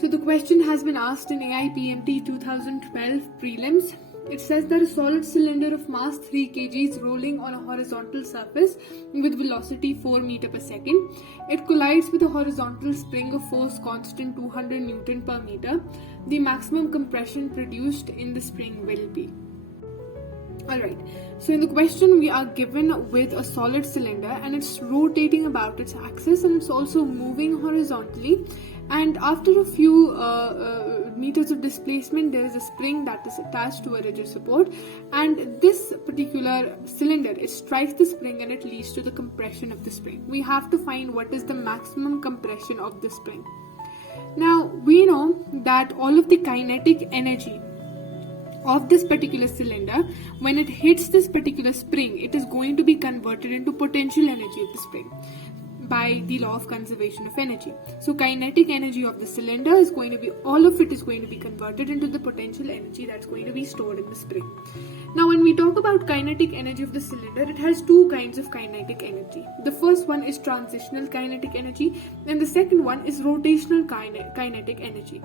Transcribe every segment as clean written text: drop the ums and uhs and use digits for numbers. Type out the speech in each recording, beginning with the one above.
So the question has been asked in AIPMT 2012 prelims. It says that a solid cylinder of mass 3 kg is rolling on a horizontal surface with velocity 4 meter per second. It collides with a horizontal spring of force constant 200 Newton per meter. The maximum compression produced in the spring will be. Alright, so in the question we are given with a solid cylinder and it's rotating about its axis and it's also moving horizontally, and after a few meters of displacement there is a spring that is attached to a rigid support, and this particular cylinder, it strikes the spring and it leads to the compression of the spring. We have to find what is the maximum compression of the spring. Now we know that all of the kinetic energy of this particular cylinder, when it hits this particular spring, it is going to be converted into potential energy of the spring by the law of conservation of energy. So kinetic energy of the cylinder is going to be, all of it is going to be converted into the potential energy that's going to be stored in the spring. Now when we talk about kinetic energy of the cylinder, it has two kinds of kinetic energy. The first one is transitional kinetic energy and the second one is rotational kinetic energy.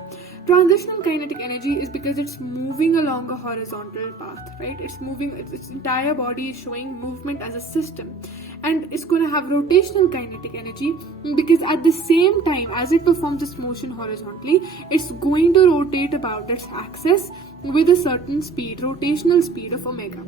Transitional kinetic energy is because it's moving along a horizontal path, right? It's moving, its entire body is showing movement as a system. And it's going to have rotational kinetic energy because at the same time as it performs its motion horizontally, it's going to rotate about its axis with a certain speed, rotational speed of omega.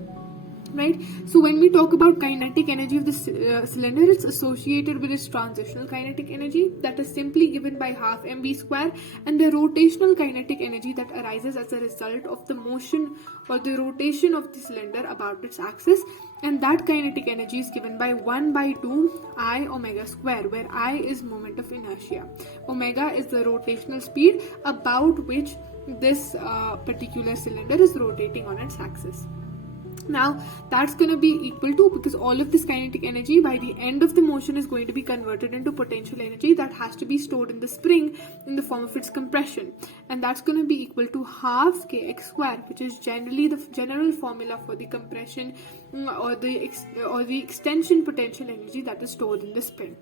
Right? So when we talk about kinetic energy of the cylinder, it's associated with its transitional kinetic energy that is simply given by half mv square, and the rotational kinetic energy that arises as a result of the motion or the rotation of the cylinder about its axis, and that kinetic energy is given by 1 by 2 I omega square, where I is moment of inertia. Omega is the rotational speed about which this particular cylinder is rotating on its axis. Now that's going to be equal to, because all of this kinetic energy by the end of the motion is going to be converted into potential energy that has to be stored in the spring in the form of its compression, and that's going to be equal to half kx square, which is generally the general formula for the compression or the extension potential energy that is stored in the spring.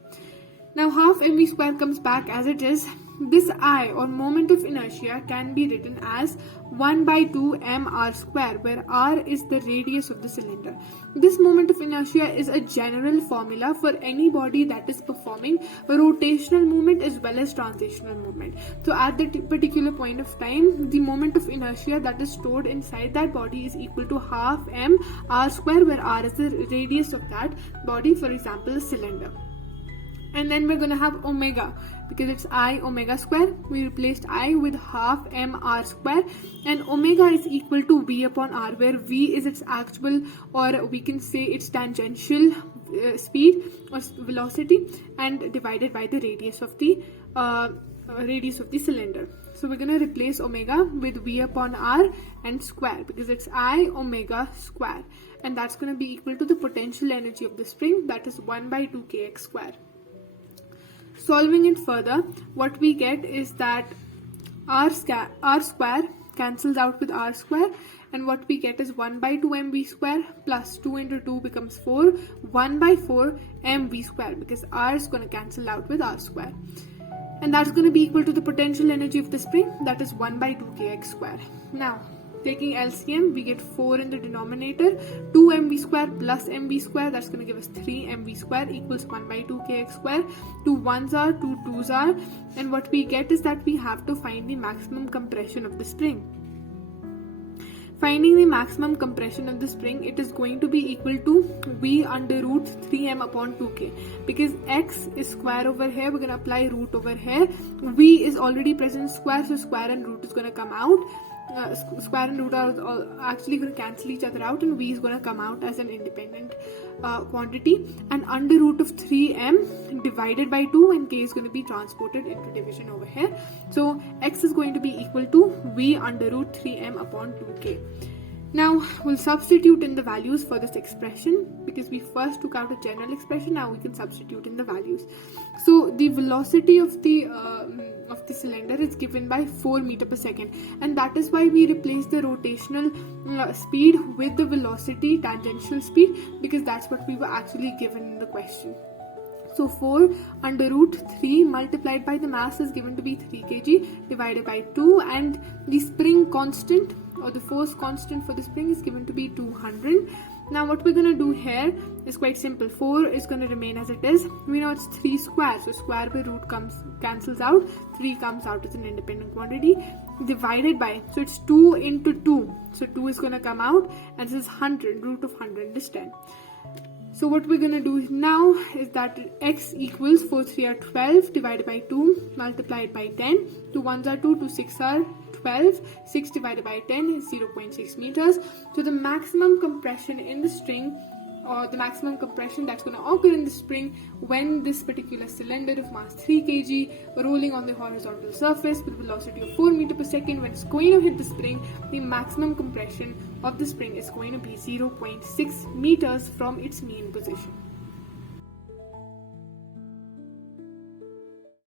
Now half mv square comes back as it is. This I, or moment of inertia, can be written as 1 by 2 mr square, where r is the radius of the cylinder. This moment of inertia is a general formula for any body that is performing a rotational movement as well as transitional movement. So at that particular point of time, the moment of inertia that is stored inside that body is equal to half m r square, where r is the radius of that body, for example a cylinder. And then we're going to have omega, because it's I omega square. We replaced I with half m r square, and omega is equal to v upon r, where v is its actual, or we can say its tangential speed or velocity, and divided by the radius of the cylinder. So we're going to replace omega with v upon r and square, because it's I omega square, and that's going to be equal to the potential energy of the spring, that is 1 by 2 kx square. Solving it further, what we get is that r square cancels out with r square, and what we get is 1 by 2 mv square plus 2 into 2 becomes 4, 1 by 4 mv square, because r is going to cancel out with r square. And that's going to be equal to the potential energy of the spring, that is 1 by 2 kx square. Now, taking LCM, we get 4 in the denominator, 2 mv square plus mv square, that's going to give us 3 mv square equals 1 by 2 kx square. 2 1s are, 2 2s are, and what we get is that we have to find the maximum compression of the spring. Finding the maximum compression of the spring, it is going to be equal to v under root 3m upon 2k, because x is square over here, we're going to apply root over here. V is already present square, so square and root is going to come out. Square and root are actually going to cancel each other out, and v is going to come out as an independent quantity, and under root of 3m divided by 2, and k is going to be transported into division over here. So x is going to be equal to v under root 3m upon 2k. Now we'll substitute in the values for this expression, because we first took out a general expression, now we can substitute in the values. So the velocity of the cylinder is given by 4 meter per second, and that is why we replace the rotational speed with the velocity tangential speed, because that's what we were actually given in the question. So 4 under root 3 multiplied by the mass is given to be 3 kg divided by 2, and the spring constant or the force constant for the spring is given to be 200. Now what we're going to do here is quite simple. 4 is going to remain as it is. We know it's 3 square, so square by root cancels out. 3 comes out as an independent quantity divided by, so it's 2 into 2. So 2 is going to come out, and this is 100, root of 100 is 10. So what we're going to do now is that x equals 4 3 are 12 divided by 2 multiplied by 10. 2 1s are 2, 2 6 are 12. 6 divided by 10 is 0.6 meters. So the maximum compression in the string, or the maximum compression that's going to occur in the spring when this particular cylinder of mass 3 kg rolling on the horizontal surface with velocity of 4 meters per second, when it's going to hit the spring, the maximum compression of the spring is going to be 0.6 meters from its mean position.